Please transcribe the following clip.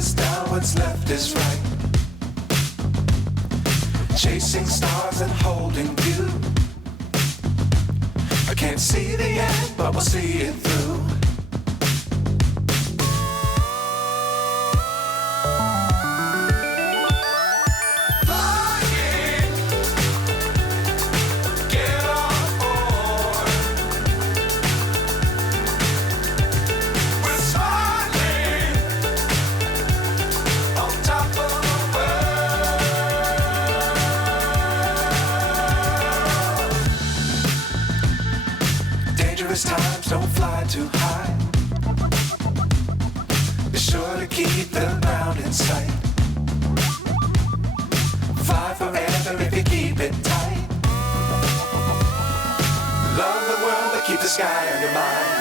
is down, what's left is right. Chasing stars and holding you. I can't see the end, but we'll see it through. Times don't fly too high. Be sure to keep the ground in sight. Fly forever if you keep it tight. Love the world, but keep the sky on your mind.